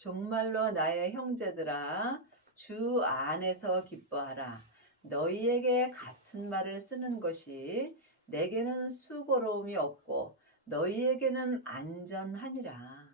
정말로 나의 형제들아, 주 안에서 기뻐하라. 너희에게 같은 말을 쓰는 것이 내게는 수고로움이 없고 너희에게는 안전하니라.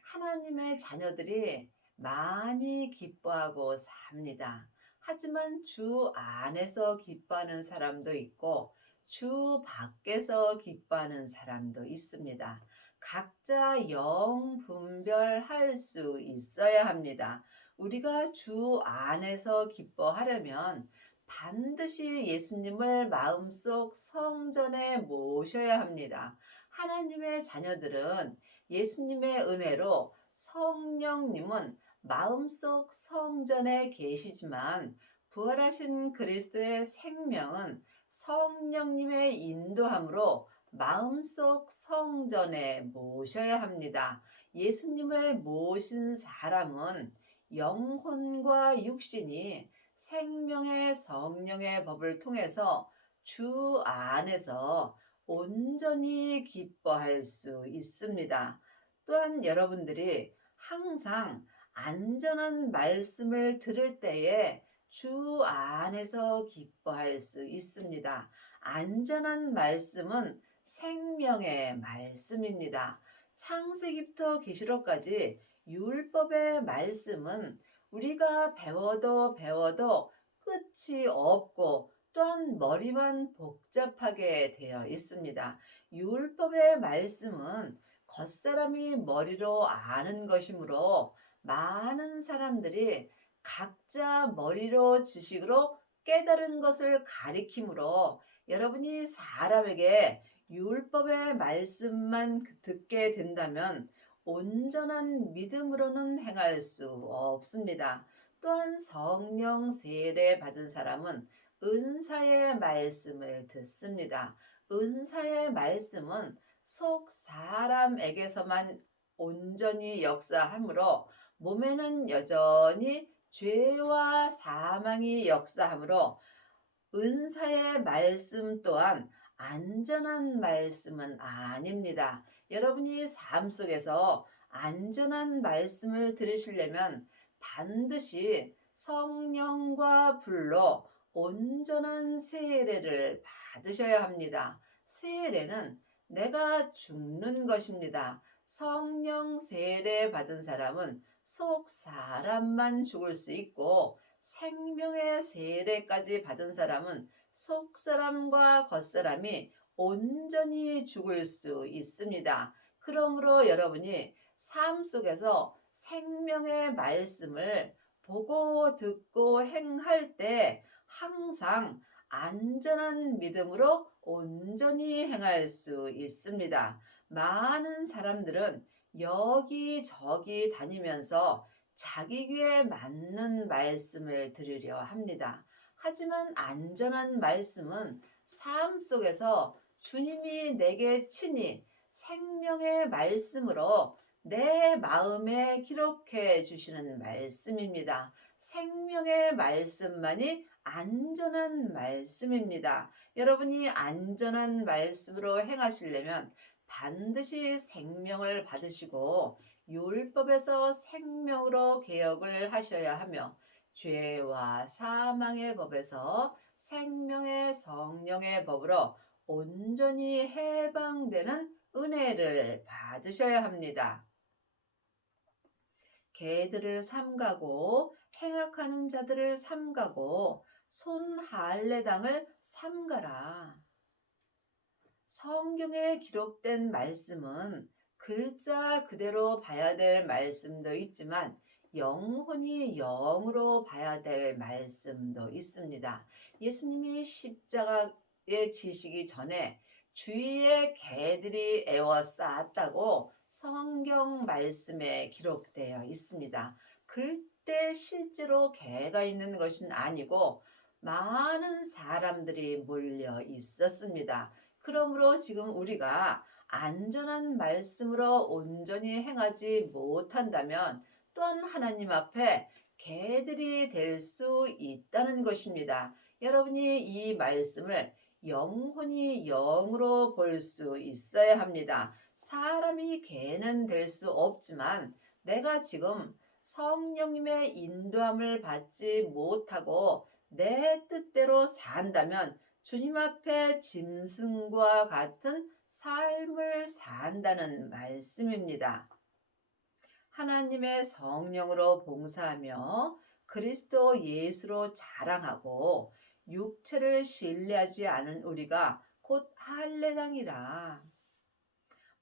하나님의 자녀들이 많이 기뻐하고 삽니다. 하지만 주 안에서 기뻐하는 사람도 있고 주 밖에서 기뻐하는 사람도 있습니다. 각자 영 분별할 수 있어야 합니다. 우리가 주 안에서 기뻐하려면 반드시 예수님을 마음속 성전에 모셔야 합니다. 하나님의 자녀들은 예수님의 은혜로 성령님은 마음속 성전에 계시지만 부활하신 그리스도의 생명은 성령님의 인도함으로 마음속 성전에 모셔야 합니다. 예수님을 모신 사람은 영혼과 육신이 생명의 성령의 법을 통해서 주 안에서 온전히 기뻐할 수 있습니다. 또한 여러분들이 항상 안전한 말씀을 들을 때에 주 안에서 기뻐할 수 있습니다. 안전한 말씀은 생명의 말씀입니다. 창세기부터 계시록까지 율법의 말씀은 우리가 배워도 끝이 없고 또한 머리만 복잡하게 되어 있습니다. 율법의 말씀은 겉사람이 머리로 아는 것이므로 많은 사람들이 각자 머리로 지식으로 깨달은 것을 가리키므로 여러분이 사람에게 율법의 말씀만 듣게 된다면 온전한 믿음으로는 행할 수 없습니다. 또한 성령 세례 받은 사람은 은사의 말씀을 듣습니다. 은사의 말씀은 속 사람에게서만 온전히 역사하므로 몸에는 여전히 죄와 사망이 역사하므로 은사의 말씀 또한 안전한 말씀은 아닙니다. 여러분이 삶 속에서 안전한 말씀을 들으시려면 반드시 성령과 불로 온전한 세례를 받으셔야 합니다. 세례는 내가 죽는 것입니다. 성령 세례 받은 사람은 속 사람만 죽을 수 있고 생명의 세례까지 받은 사람은 속 사람과 겉 사람이 온전히 죽을 수 있습니다. 그러므로 여러분이 삶 속에서 생명의 말씀을 보고 듣고 행할 때 항상 안전한 믿음으로 온전히 행할 수 있습니다. 많은 사람들은 여기저기 다니면서 자기 귀에 맞는 말씀을 들으려 합니다. 하지만 안전한 말씀은 삶 속에서 주님이 내게 친히 생명의 말씀으로 내 마음에 기록해 주시는 말씀입니다. 생명의 말씀만이 안전한 말씀입니다. 여러분이 안전한 말씀으로 행하시려면 반드시 생명을 받으시고 율법에서 생명으로 개혁을 하셔야 하며 죄와 사망의 법에서 생명의 성령의 법으로 온전히 해방되는 은혜를 받으셔야 합니다. 개들을 삼가고 행악하는 자들을 삼가고 손할례당을 삼가라. 성경에 기록된 말씀은 글자 그대로 봐야 될 말씀도 있지만 영혼이 영으로 봐야 될 말씀도 있습니다. 예수님이 십자가에 지시기 전에 주위에 개들이 애워쌌다고 성경 말씀에 기록되어 있습니다. 그때 실제로 개가 있는 것은 아니고 많은 사람들이 몰려 있었습니다. 그러므로 지금 우리가 안전한 말씀으로 온전히 행하지 못한다면 또한 하나님 앞에 개들이 될 수 있다는 것입니다. 여러분이 이 말씀을 영혼이 영으로 볼 수 있어야 합니다. 사람이 개는 될 수 없지만 내가 지금 성령님의 인도함을 받지 못하고 내 뜻대로 산다면 주님 앞에 짐승과 같은 삶을 산다는 말씀입니다. 하나님의 성령으로 봉사하며 그리스도 예수로 자랑하고 육체를 신뢰하지 않은 우리가 곧 할례당이라.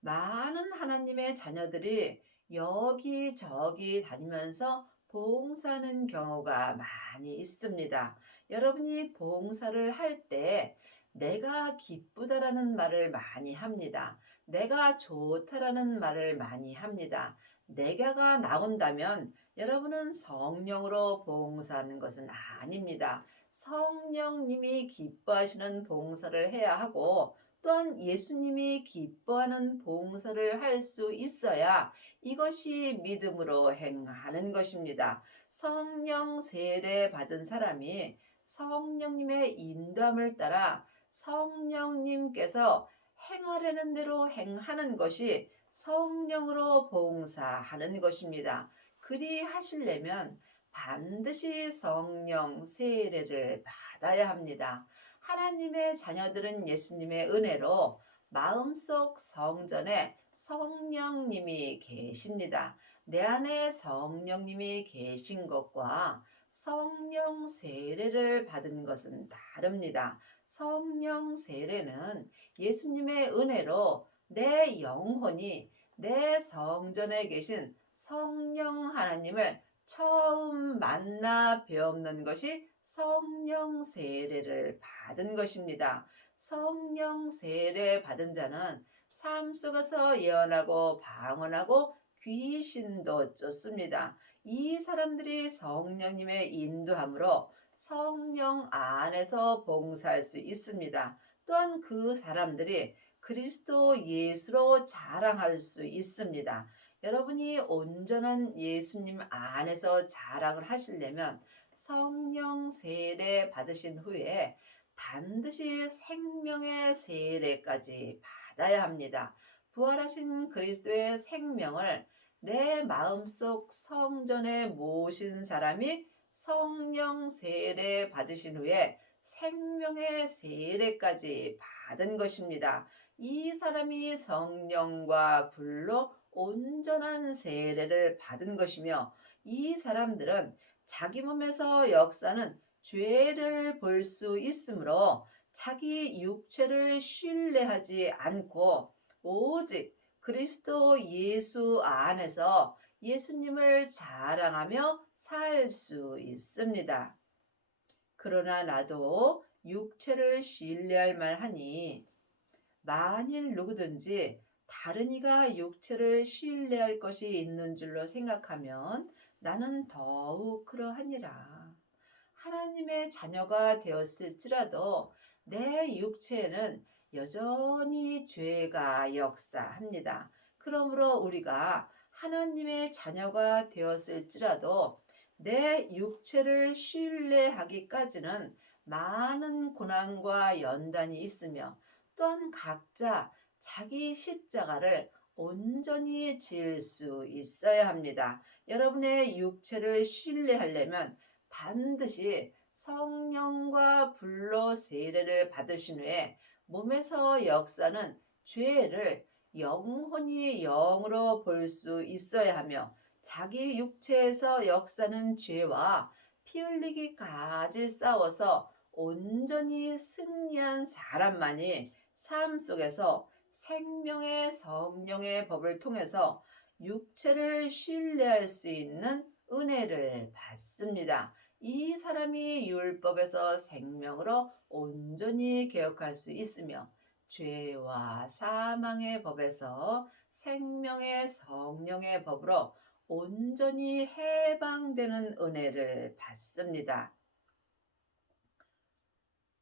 많은 하나님의 자녀들이 여기저기 다니면서 봉사하는 경우가 많이 있습니다. 여러분이 봉사를 할 때 내가 기쁘다라는 말을 많이 합니다. 내가 좋다라는 말을 많이 합니다. 내가가 나온다면 여러분은 성령으로 봉사하는 것은 아닙니다. 성령님이 기뻐하시는 봉사를 해야 하고 또한 예수님이 기뻐하는 봉사를 할 수 있어야 이것이 믿음으로 행하는 것입니다. 성령 세례 받은 사람이 성령님의 인도함을 따라 성령님께서 행하려는 대로 행하는 것이 성령으로 봉사하는 것입니다. 그리 하시려면 반드시 성령 세례를 받아야 합니다. 하나님의 자녀들은 예수님의 은혜로 마음속 성전에 성령님이 계십니다. 내 안에 성령님이 계신 것과 성령 세례를 받은 것은 다릅니다. 성령 세례는 예수님의 은혜로 내 영혼이 내 성전에 계신 성령 하나님을 처음 만나 뵈옵는 것이 성령 세례를 받은 것입니다. 성령 세례 받은 자는 삶 속에서 예언하고 방언하고 귀신도 쫓습니다. 이 사람들이 성령님의 인도함으로 성령 안에서 봉사할 수 있습니다. 또한 그 사람들이 그리스도 예수로 자랑할 수 있습니다. 여러분이 온전한 예수님 안에서 자랑을 하시려면 성령 세례 받으신 후에 반드시 생명의 세례까지 받아야 합니다. 부활하신 그리스도의 생명을 내 마음속 성전에 모신 사람이 성령 세례 받으신 후에 생명의 세례까지 받은 것입니다. 이 사람이 성령과 불로 온전한 세례를 받은 것이며 이 사람들은 자기 몸에서 역사는 죄를 볼 수 있으므로 자기 육체를 신뢰하지 않고 오직 그리스도 예수 안에서 예수님을 자랑하며 살 수 있습니다. 그러나 나도 육체를 신뢰할 만하니 만일 누구든지 다른 이가 육체를 신뢰할 것이 있는 줄로 생각하면 나는 더욱 그러하니라. 하나님의 자녀가 되었을지라도 내 육체에는 여전히 죄가 역사합니다. 그러므로 우리가 하나님의 자녀가 되었을지라도 내 육체를 신뢰하기까지는 많은 고난과 연단이 있으며 또한 각자 자기 십자가를 온전히 질 수 있어야 합니다. 여러분의 육체를 신뢰하려면 반드시 성령과 불로 세례를 받으신 후에 몸에서 역사는 죄를 영혼이 영으로 볼 수 있어야 하며 자기 육체에서 역사는 죄와 피 흘리기까지 싸워서 온전히 승리한 사람만이 삶 속에서 생명의 성령의 법을 통해서 육체를 신뢰할 수 있는 은혜를 받습니다. 이 사람이 율법에서 생명으로 온전히 개혁할 수 있으며 죄와 사망의 법에서 생명의 성령의 법으로 온전히 해방되는 은혜를 받습니다.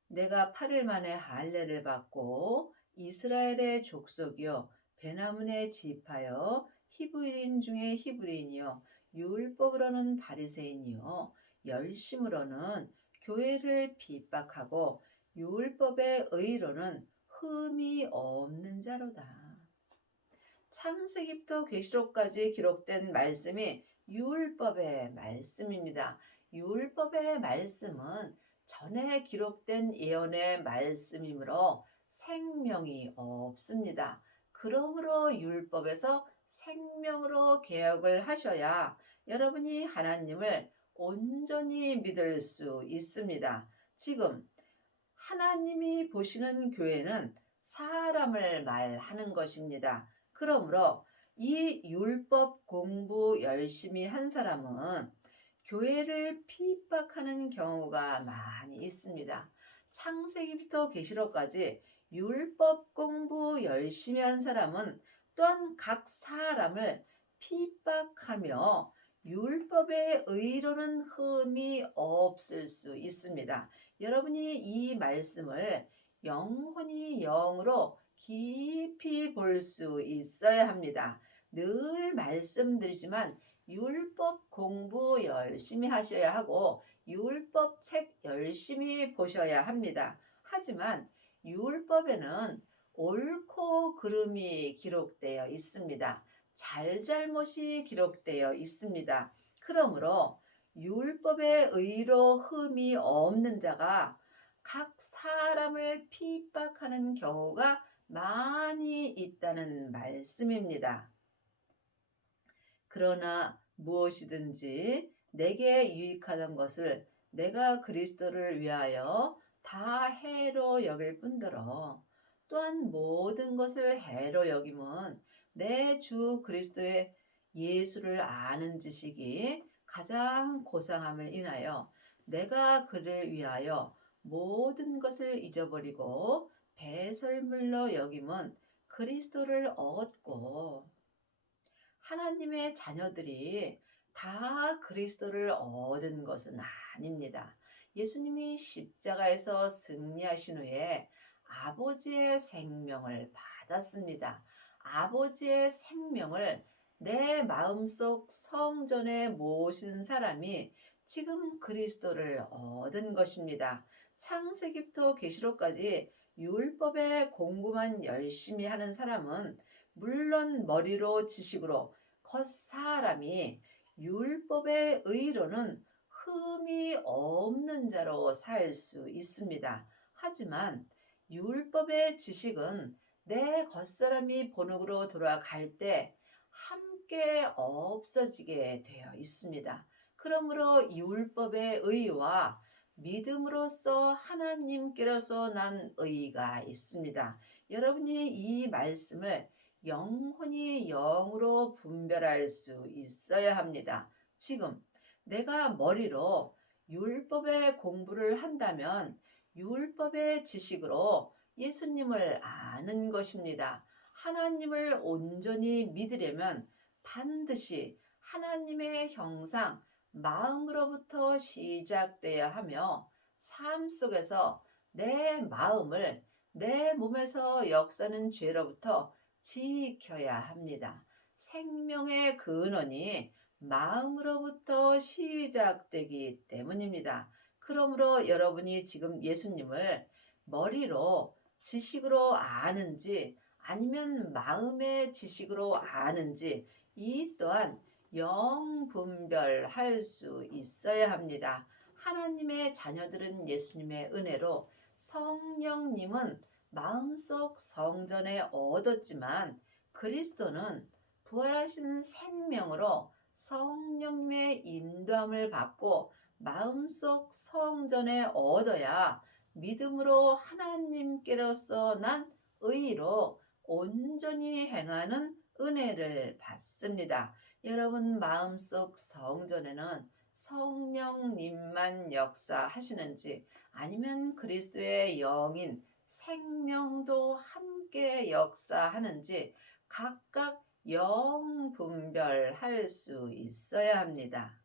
내가 8일 만에 할례를 받고 이스라엘의 족속이요 베냐민의 지파여 히브리인 중에 히브리인이요 율법으로는 바리새인이요 열심으로는 교회를 핍박하고 율법의 의로는 흠이 없는 자로다. 창세기부터 계시록까지 기록된 말씀이 율법의 말씀입니다. 율법의 말씀은 전에 기록된 예언의 말씀이므로 생명이 없습니다. 그러므로 율법에서 생명으로 개혁을 하셔야 여러분이 하나님을 온전히 믿을 수 있습니다. 지금 하나님이 보시는 교회는 사람을 말하는 것입니다. 그러므로 이 율법 공부 열심히 한 사람은 교회를 핍박하는 경우가 많이 있습니다. 창세기부터 계시록까지 율법 공부 열심히 한 사람은 또한 각 사람을 핍박하며 율법의 의로는 흠이 없을 수 있습니다. 여러분이 이 말씀을 영혼이 영으로 깊이 볼 수 있어야 합니다. 늘 말씀드리지만 율법 공부 열심히 하셔야 하고 율법 책 열심히 보셔야 합니다. 하지만 율법에는 옳고 그름이 기록되어 있습니다. 잘잘못이 기록되어 있습니다. 그러므로 율법의 의로 흠이 없는 자가 각 사람을 핍박하는 경우가 많이 있다는 말씀입니다. 그러나 무엇이든지 내게 유익하던 것을 내가 그리스도를 위하여 다 해로 여길 뿐더러 또한 모든 것을 해로 여김은 내 주 그리스도의 예수를 아는 지식이 가장 고상함을 인하여 내가 그를 위하여 모든 것을 잊어버리고 배설물로 여김은 그리스도를 얻고 하나님의 자녀들이 다 그리스도를 얻은 것은 아닙니다. 예수님이 십자가에서 승리하신 후에 아버지의 생명을 받았습니다. 아버지의 생명을 내 마음속 성전에 모신 사람이 지금 그리스도를 얻은 것입니다. 창세기부터 계시록까지 율법의 공부만 열심히 하는 사람은 물론 머리로 지식으로 겉사람이 율법의 의로는 흠이 없는 자로 살 수 있습니다. 하지만 율법의 지식은 내 겉사람이 본흙으로 돌아갈 때 함께 없어지게 되어 있습니다. 그러므로 율법의 의와 믿음으로써 하나님께로서 난 의가 있습니다. 여러분이 이 말씀을 영혼이 영으로 분별할 수 있어야 합니다. 지금 내가 머리로 율법의 공부를 한다면 율법의 지식으로 예수님을 아는 것입니다. 하나님을 온전히 믿으려면 반드시 하나님의 형상, 마음으로부터 시작되어야 하며 삶 속에서 내 마음을 내 몸에서 역사는 죄로부터 지켜야 합니다. 생명의 근원이 마음으로부터 시작되기 때문입니다. 그러므로 여러분이 지금 예수님을 머리로 지식으로 아는지 아니면 마음의 지식으로 아는지 이 또한 영분별할 수 있어야 합니다. 하나님의 자녀들은 예수님의 은혜로 성령님은 마음속 성전에 얻었지만 그리스도는 부활하신 생명으로 성령님의 인도함을 받고 마음속 성전에 얻어야 믿음으로 하나님께로서 난 의로 온전히 행하는 은혜를 받습니다. 여러분 마음속 성전에는 성령님만 역사하시는지 아니면 그리스도의 영인 생명도 함께 역사하는지 각각 영 분별할 수 있어야 합니다.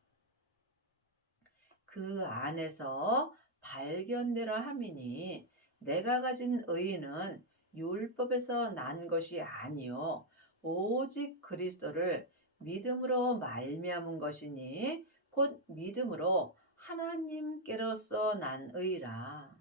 그 안에서 발견되라 함이니 내가 가진 의는 율법에서 난 것이 아니요 오직 그리스도를 믿음으로 말미암은 것이니 곧 믿음으로 하나님께로서 난 의라.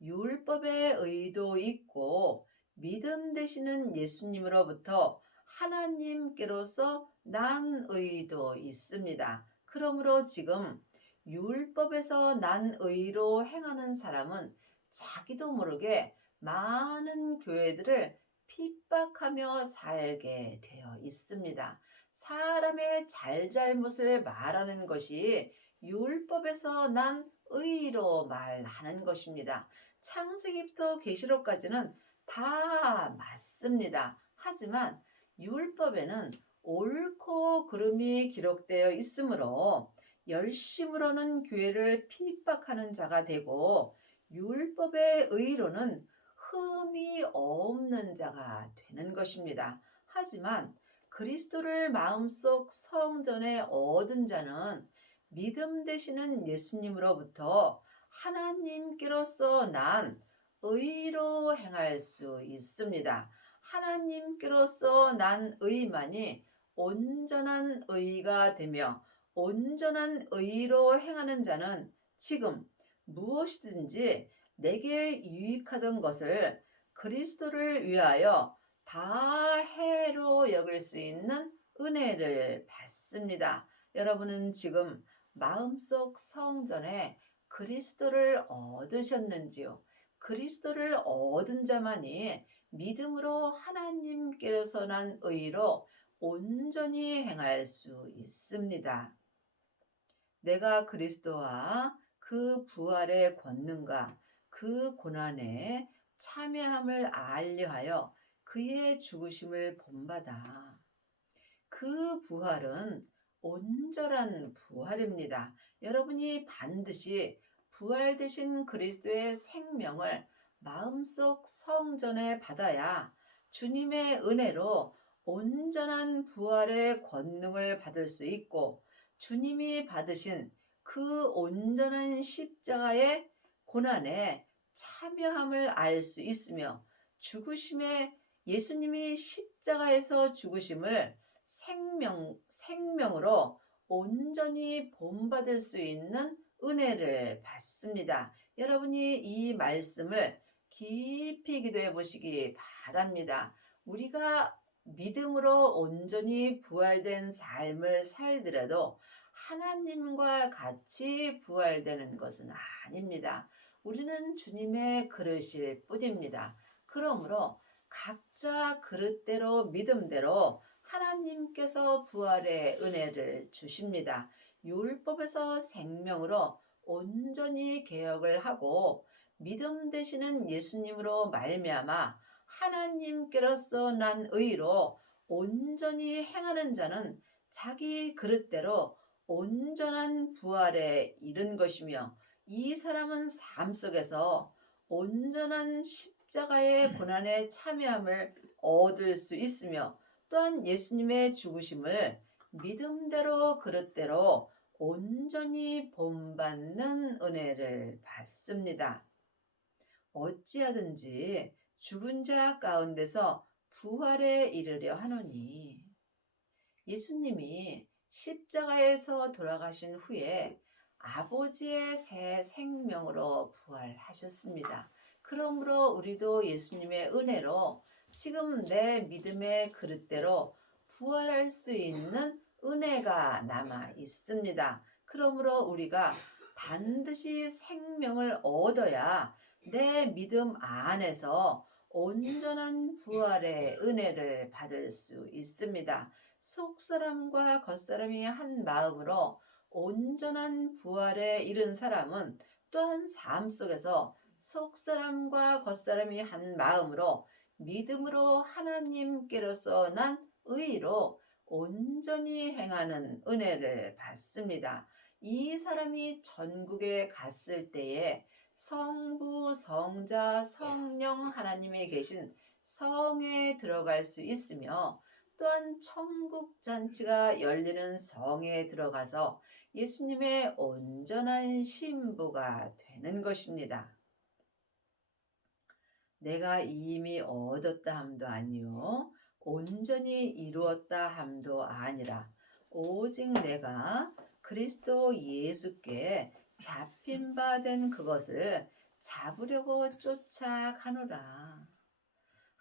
율법의 의도 있고 믿음 되시는 예수님으로부터 하나님께로서 난 의도 있습니다. 그러므로 지금 율법에서 난 의로 행하는 사람은 자기도 모르게 많은 교회들을 핍박하며 살게 되어 있습니다. 사람의 잘잘못을 말하는 것이 율법에서 난 의로 말하는 것입니다. 창세기부터 계시록까지는 다 맞습니다. 하지만 율법에는 옳고 그름이 기록되어 있으므로 열심으로는 교회를 핍박하는 자가 되고 율법의 의로는 흠이 없는 자가 되는 것입니다. 하지만 그리스도를 마음속 성전에 얻은 자는 믿음 되시는 예수님으로부터 하나님께로서 난 의로 행할 수 있습니다. 하나님께로서 난 의만이 온전한 의가 되며 온전한 의로 행하는 자는 지금 무엇이든지 내게 유익하던 것을 그리스도를 위하여 다 해로 여길 수 있는 은혜를 받습니다. 여러분은 지금 마음속 성전에 그리스도를 얻으셨는지요? 그리스도를 얻은 자만이 믿음으로 하나님께로서 난 의로 온전히 행할 수 있습니다. 내가 그리스도와 그 부활의 권능과 그 고난에 참여함을 알려하여 그의 죽으심을 본받아. 그 부활은 온전한 부활입니다. 여러분이 반드시 부활되신 그리스도의 생명을 마음속 성전에 받아야 주님의 은혜로 온전한 부활의 권능을 받을 수 있고 주님이 받으신 그 온전한 십자가의 고난에 참여함을 알 수 있으며 죽으심에 예수님이 십자가에서 죽으심을 생명으로 온전히 본받을 수 있는 은혜를 받습니다. 여러분이 이 말씀을 깊이 기도해 보시기 바랍니다. 우리가 믿음으로 온전히 부활된 삶을 살더라도 하나님과 같이 부활되는 것은 아닙니다. 우리는 주님의 그릇일 뿐입니다. 그러므로 각자 그릇대로 믿음대로 하나님께서 부활의 은혜를 주십니다. 율법에서 생명으로 온전히 개혁을 하고 믿음 되시는 예수님으로 말미암아 하나님께로서 난 의로 온전히 행하는 자는 자기 그릇대로 온전한 부활에 이른 것이며 이 사람은 삶 속에서 온전한 십자가의 고난에 참여함을 얻을 수 있으며 또한 예수님의 죽으심을 믿음대로 그릇대로 온전히 본받는 은혜를 받습니다. 어찌하든지 죽은 자 가운데서 부활에 이르려 하노니 예수님이 십자가에서 돌아가신 후에 아버지의 새 생명으로 부활하셨습니다. 그러므로 우리도 예수님의 은혜로 지금 내 믿음의 그릇대로 부활할 수 있는 은혜가 남아 있습니다. 그러므로 우리가 반드시 생명을 얻어야 내 믿음 안에서 온전한 부활의 은혜를 받을 수 있습니다. 속사람과 겉사람이 한 마음으로 온전한 부활에 이른 사람은 또한 삶 속에서 속사람과 겉사람이 한 마음으로 믿음으로 하나님께로서 난 의로 온전히 행하는 은혜를 받습니다. 이 사람이 전국에 갔을 때에 성부, 성자, 성령 하나님이 계신 성에 들어갈 수 있으며 또한 천국 잔치가 열리는 성에 들어가서 예수님의 온전한 신부가 되는 것입니다. 내가 이미 얻었다 함도 아니요 온전히 이루었다 함도 아니라 오직 내가 그리스도 예수께 잡힌 바 된 그것을 잡으려고 쫓아가노라.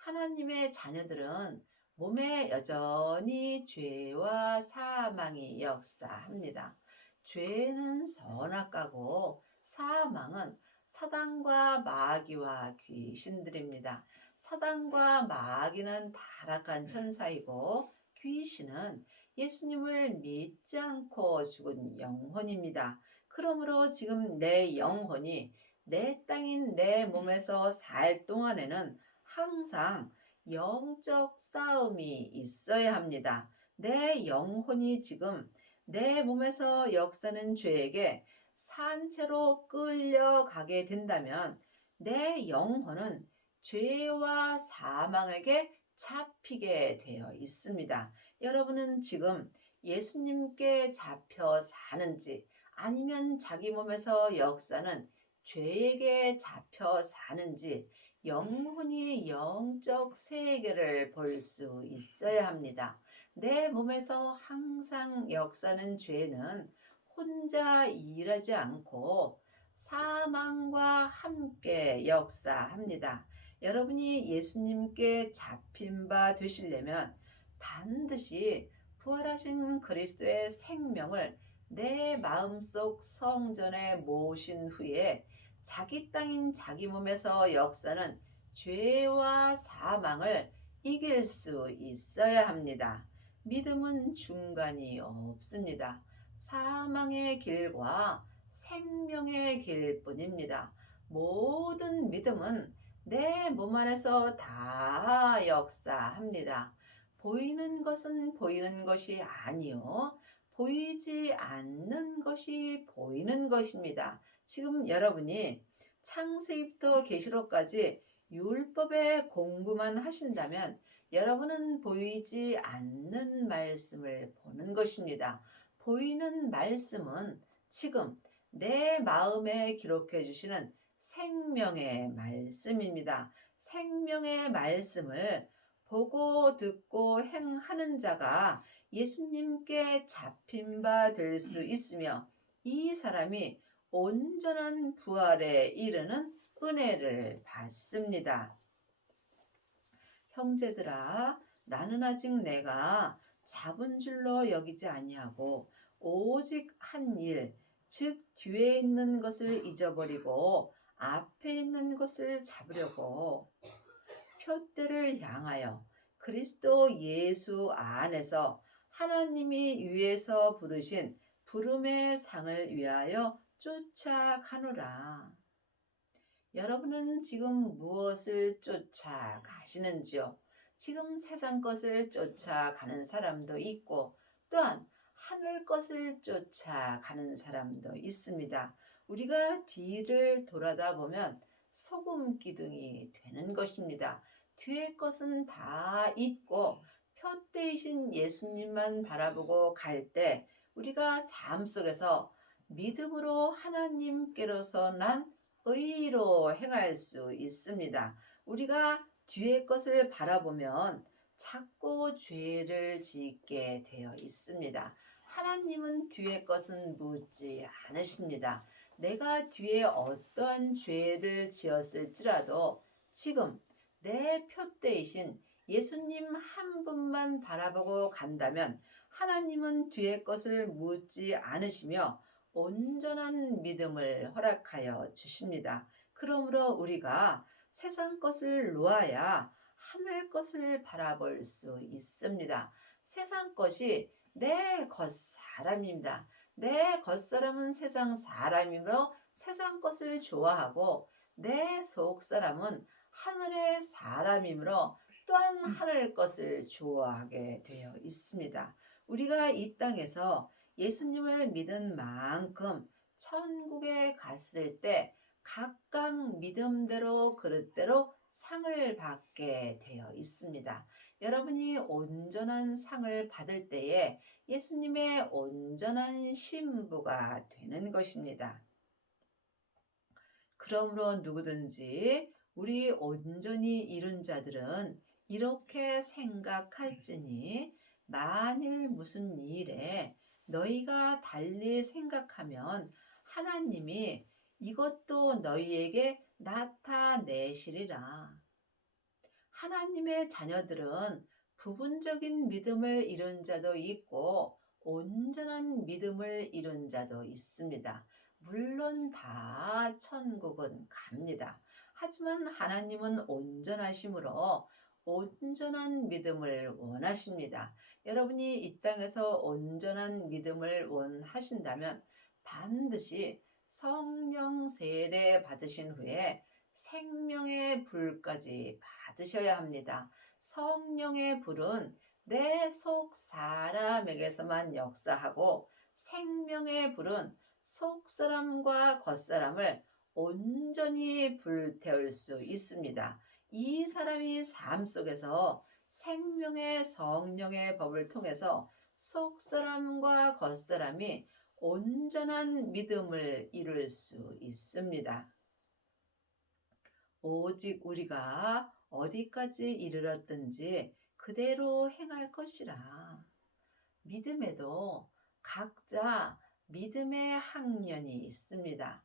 하나님의 자녀들은 몸에 여전히 죄와 사망이 역사합니다. 죄는 선악과고 사망은 사단과 마귀와 귀신들입니다. 사단과 마귀는 타락한 천사이고 귀신은 예수님을 믿지 않고 죽은 영혼입니다. 그러므로 지금 내 영혼이 내 땅인 내 몸에서 살 동안에는 항상 영적 싸움이 있어야 합니다. 내 영혼이 지금 내 몸에서 역사는 죄에게 산채로 끌려가게 된다면 내 영혼은 죄와 사망에게 잡히게 되어 있습니다. 여러분은 지금 예수님께 잡혀 사는지 아니면 자기 몸에서 역사는 죄에게 잡혀 사는지 영혼이 영적 세계를 볼 수 있어야 합니다. 내 몸에서 항상 역사는 죄는 혼자 일하지 않고 사망과 함께 역사합니다. 여러분이 예수님께 잡힌 바 되시려면 반드시 부활하신 그리스도의 생명을 내 마음속 성전에 모신 후에 자기 땅인 자기 몸에서 역사는 죄와 사망을 이길 수 있어야 합니다. 믿음은 중간이 없습니다. 사망의 길과 생명의 길뿐입니다. 모든 믿음은 내 몸 안에서 다 역사합니다. 보이는 것은 보이는 것이 아니요. 보이지 않는 것이 보이는 것입니다. 지금 여러분이 창세기부터 계시록까지 율법의 공부만 하신다면 여러분은 보이지 않는 말씀을 보는 것입니다. 보이는 말씀은 지금 내 마음에 기록해 주시는 생명의 말씀입니다. 생명의 말씀을 보고 듣고 행하는 자가 예수님께 잡힌 바 될 수 있으며 이 사람이 온전한 부활에 이르는 은혜를 받습니다. 형제들아, 나는 아직 내가 잡은 줄로 여기지 아니하고 오직 한 일, 즉 뒤에 있는 것을 잊어버리고 앞에 있는 것을 잡으려고 표대를 향하여 그리스도 예수 안에서 하나님이 위에서 부르신 부름의 상을 위하여 쫓아가노라. 여러분은 지금 무엇을 쫓아가시는지요? 지금 세상 것을 쫓아가는 사람도 있고 또한 하늘 것을 쫓아가는 사람도 있습니다. 우리가 뒤를 돌아다 보면 소금 기둥이 되는 것입니다. 뒤의 것은 다 잊고 표대이신 예수님만 바라보고 갈 때 우리가 삶 속에서 믿음으로 하나님께로서 난 의로 행할 수 있습니다. 우리가 뒤의 것을 바라보면 자꾸 죄를 짓게 되어 있습니다. 하나님은 뒤의 것은 묻지 않으십니다. 내가 뒤에 어떠한 죄를 지었을지라도 지금 내 표대이신 예수님 한 분만 바라보고 간다면 하나님은 뒤의 것을 묻지 않으시며 온전한 믿음을 허락하여 주십니다. 그러므로 우리가 세상 것을 놓아야 하늘 것을 바라볼 수 있습니다. 세상 것이 내 겉사람입니다. 내 겉사람은 세상 사람이므로 세상 것을 좋아하고 내 속사람은 하늘의 사람이므로 또한 하늘 것을 좋아하게 되어 있습니다. 우리가 이 땅에서 예수님을 믿은 만큼 천국에 갔을 때 각각 믿음대로 그릇대로 상을 받게 되어 있습니다. 여러분이 온전한 상을 받을 때에 예수님의 온전한 신부가 되는 것입니다. 그러므로 누구든지 우리 온전히 이룬 자들은 이렇게 생각할지니 만일 무슨 일에 너희가 달리 생각하면 하나님이 이것도 너희에게 나타내시리라. 하나님의 자녀들은 부분적인 믿음을 이룬 자도 있고 온전한 믿음을 이룬 자도 있습니다. 물론 다 천국은 갑니다. 하지만 하나님은 온전하심으로 온전한 믿음을 원하십니다. 여러분이 이 땅에서 온전한 믿음을 원하신다면 반드시 성령 세례 받으신 후에 생명의 불까지 받으셔야 합니다. 성령의 불은 내 속 사람에게서만 역사하고 생명의 불은 속 사람과 겉 사람을 온전히 불태울 수 있습니다. 이 사람이 삶 속에서 생명의 성령의 법을 통해서 속 사람과 겉 사람이 온전한 믿음을 이룰 수 있습니다. 오직 우리가 어디까지 이르렀든지 그대로 행할 것이라. 믿음에도 각자 믿음의 학년이 있습니다.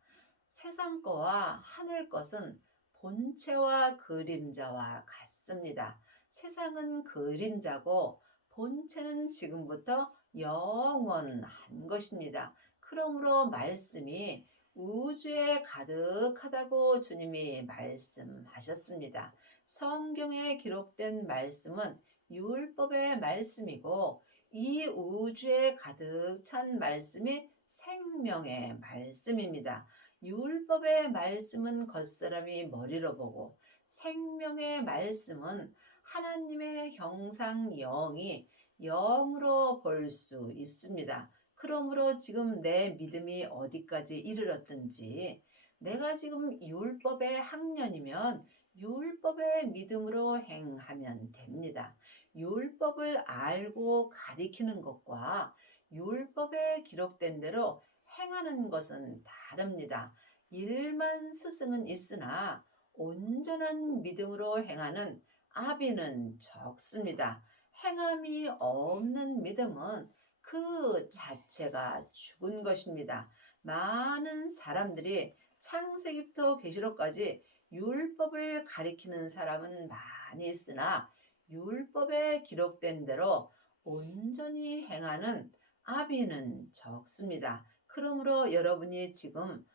세상 거와 하늘 것은 본체와 그림자와 같습니다. 세상은 그림자고 본체는 지금부터 영원한 것입니다. 그러므로 말씀이 우주에 가득하다고 주님이 말씀하셨습니다. 성경에 기록된 말씀은 율법의 말씀이고 이 우주에 가득 찬 말씀이 생명의 말씀입니다. 율법의 말씀은 겉사람이 머리로 보고 생명의 말씀은 하나님의 형상 영이 영으로 볼 수 있습니다. 그러므로 지금 내 믿음이 어디까지 이르렀든지 내가 지금 율법의 학년이면 율법의 믿음으로 행하면 됩니다. 율법을 알고 가리키는 것과 율법에 기록된 대로 행하는 것은 다릅니다. 일만 스승은 있으나 온전한 믿음으로 행하는 아비는 적습니다. 행함이 없는 믿음은 그 자체가 죽은 것입니다. 많은 사람들이 창세기부터 계시록까지 율법을 가리키는 사람은 많이 있으나 율법에 기록된 대로 온전히 행하는 아비는 적습니다. 그러므로 여러분이 지금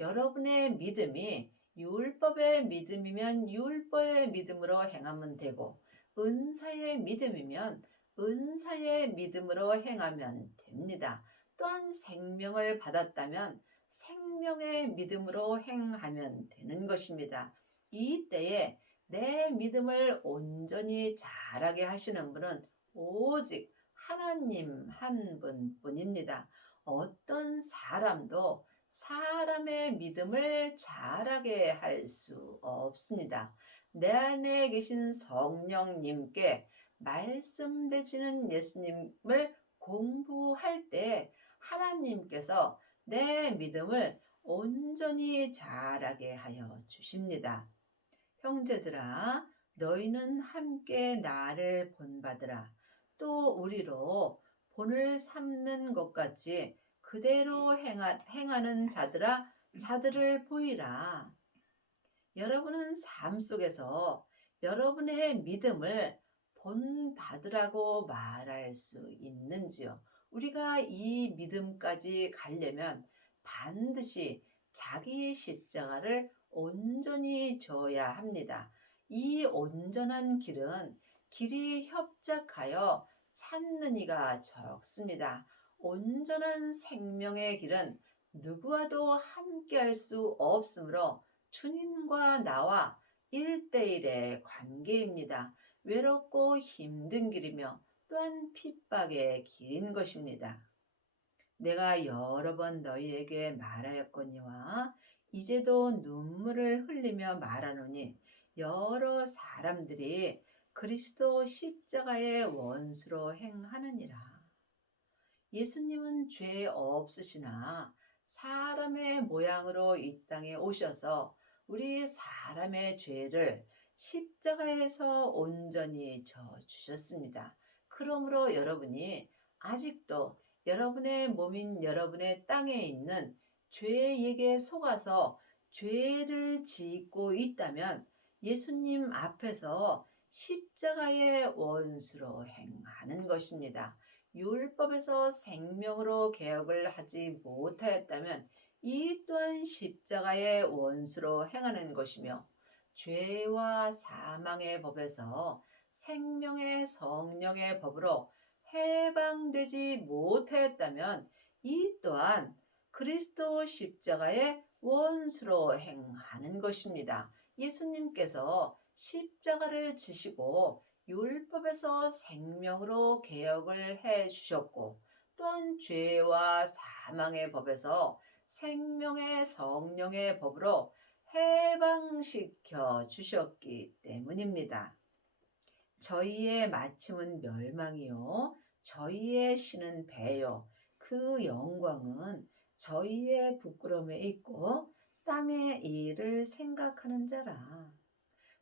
여러분의 믿음이 율법의 믿음이면 율법의 믿음으로 행하면 되고 은사의 믿음이면 은사의 믿음으로 행하면 됩니다. 또한 생명을 받았다면 생명의 믿음으로 행하면 되는 것입니다. 이때에 내 믿음을 온전히 자라게 하시는 분은 오직 하나님 한 분뿐입니다. 어떤 사람도 사람의 믿음을 자라게 할 수 없습니다. 내 안에 계신 성령님께 말씀 되시는 예수님을 공부할 때 하나님께서 내 믿음을 온전히 자라게 하여 주십니다. 형제들아, 너희는 함께 나를 본받으라. 또 우리로 본을 삼는 것 같이 그대로 행하는 자들을 보이라. 여러분은 삶 속에서 여러분의 믿음을 본받으라고 말할 수 있는지요? 우리가 이 믿음까지 가려면 반드시 자기 십자가를 온전히 져야 합니다. 이 온전한 길은 길이 협착하여 찾는 이가 적습니다. 온전한 생명의 길은 누구와도 함께할 수 없으므로 주님과 나와 1대1의 관계입니다. 외롭고 힘든 길이며 또한 핍박의 길인 것입니다. 내가 여러 번 너희에게 말하였거니와 이제도 눈물을 흘리며 말하노니 여러 사람들이 그리스도 십자가의 원수로 행하느니라. 예수님은 죄 없으시나 사람의 모양으로 이 땅에 오셔서 우리 사람의 죄를 십자가에서 온전히 져주셨습니다. 그러므로 여러분이 아직도 여러분의 몸인 여러분의 땅에 있는 죄에게 속아서 죄를 짓고 있다면 예수님 앞에서 십자가의 원수로 행하는 것입니다. 율법에서 생명으로 개혁을 하지 못하였다면 이 또한 십자가의 원수로 행하는 것이며, 죄와 사망의 법에서 생명의 성령의 법으로 해방되지 못하였다면 이 또한 그리스도 십자가의 원수로 행하는 것입니다. 예수님께서 십자가를 지시고 율법에서 생명으로 개혁을 해 주셨고, 또한 죄와 사망의 법에서 생명의 성령의 법으로 해방시켜 주셨기 때문입니다. 저희의 마침은 멸망이요 저희의 신은 배요, 그 영광은 저희의 부끄러움에 있고 땅의 일을 생각하는 자라.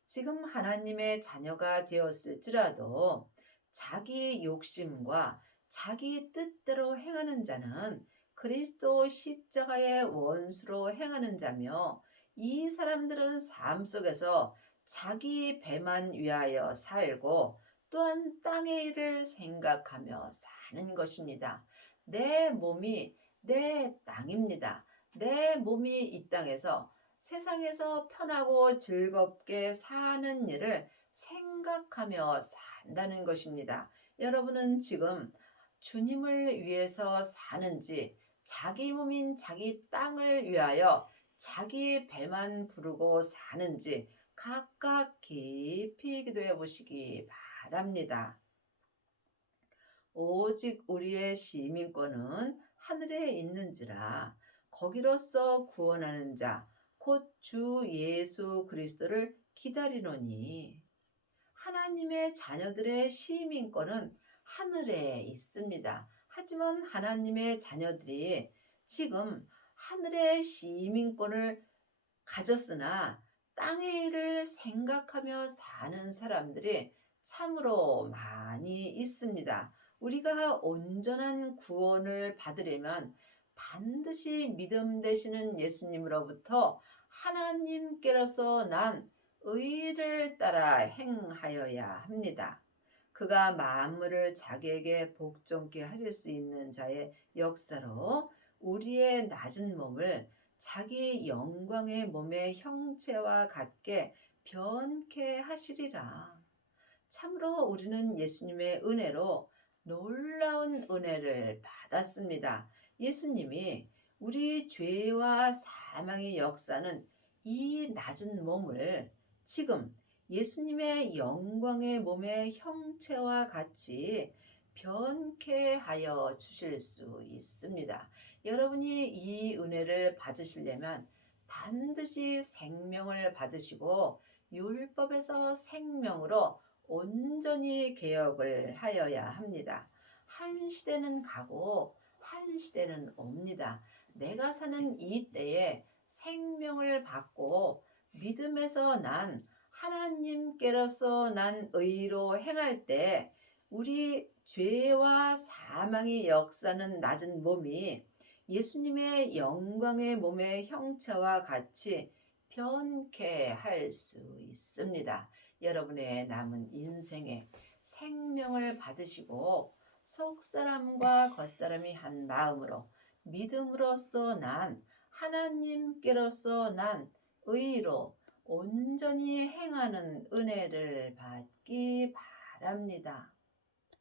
지금 하나님의 자녀가 되었을지라도 자기 욕심과 자기 뜻대로 행하는 자는 그리스도 십자가의 원수로 행하는 자며, 이 사람들은 삶 속에서 자기 배만 위하여 살고 또한 땅의 일을 생각하며 사는 것입니다. 내 몸이 내 땅입니다. 내 몸이 이 땅에서 세상에서 편하고 즐겁게 사는 일을 생각하며 산다는 것입니다. 여러분은 지금 주님을 위해서 사는지, 자기 몸인 자기 땅을 위하여 자기 배만 부르고 사는지 각각 깊이 기도해 보시기 바랍니다. 오직 우리의 시민권은 하늘에 있는지라. 거기로서 구원하는 자 곧 주 예수 그리스도를 기다리노니. 하나님의 자녀들의 시민권은 하늘에 있습니다. 하지만 하나님의 자녀들이 지금 하늘의 시민권을 가졌으나 땅의 일을 생각하며 사는 사람들이 참으로 많이 있습니다. 우리가 온전한 구원을 받으려면 반드시 믿음 되시는 예수님으로부터 하나님께로서 난 의를 따라 행하여야 합니다. 그가 만물을 자기에게 복종케 하실 수 있는 자의 역사로 우리의 낮은 몸을 자기 영광의 몸의 형체와 같게 변케 하시리라. 참으로 우리는 예수님의 은혜로 놀라운 은혜를 받았습니다. 예수님이 우리 죄와 사망의 역사는 이 낮은 몸을 지금 예수님의 영광의 몸의 형체와 같이 변케 하여 주실 수 있습니다. 여러분이 이 은혜를 받으시려면 반드시 생명을 받으시고 율법에서 생명으로 온전히 개혁을 하여야 합니다. 한 시대는 가고 한 시대는 옵니다. 내가 사는 이 때에 생명을 받고 믿음에서 난 하나님께로서 난 의로 행할 때 우리 죄와 사망의 역사는 낮은 몸이 예수님의 영광의 몸의 형체와 같이 변케 할 수 있습니다. 여러분의 남은 인생에 생명을 받으시고 속사람과 겉사람이 한 마음으로 믿음으로써 난 하나님께로서 난 의로 온전히 행하는 은혜를 받기 바랍니다.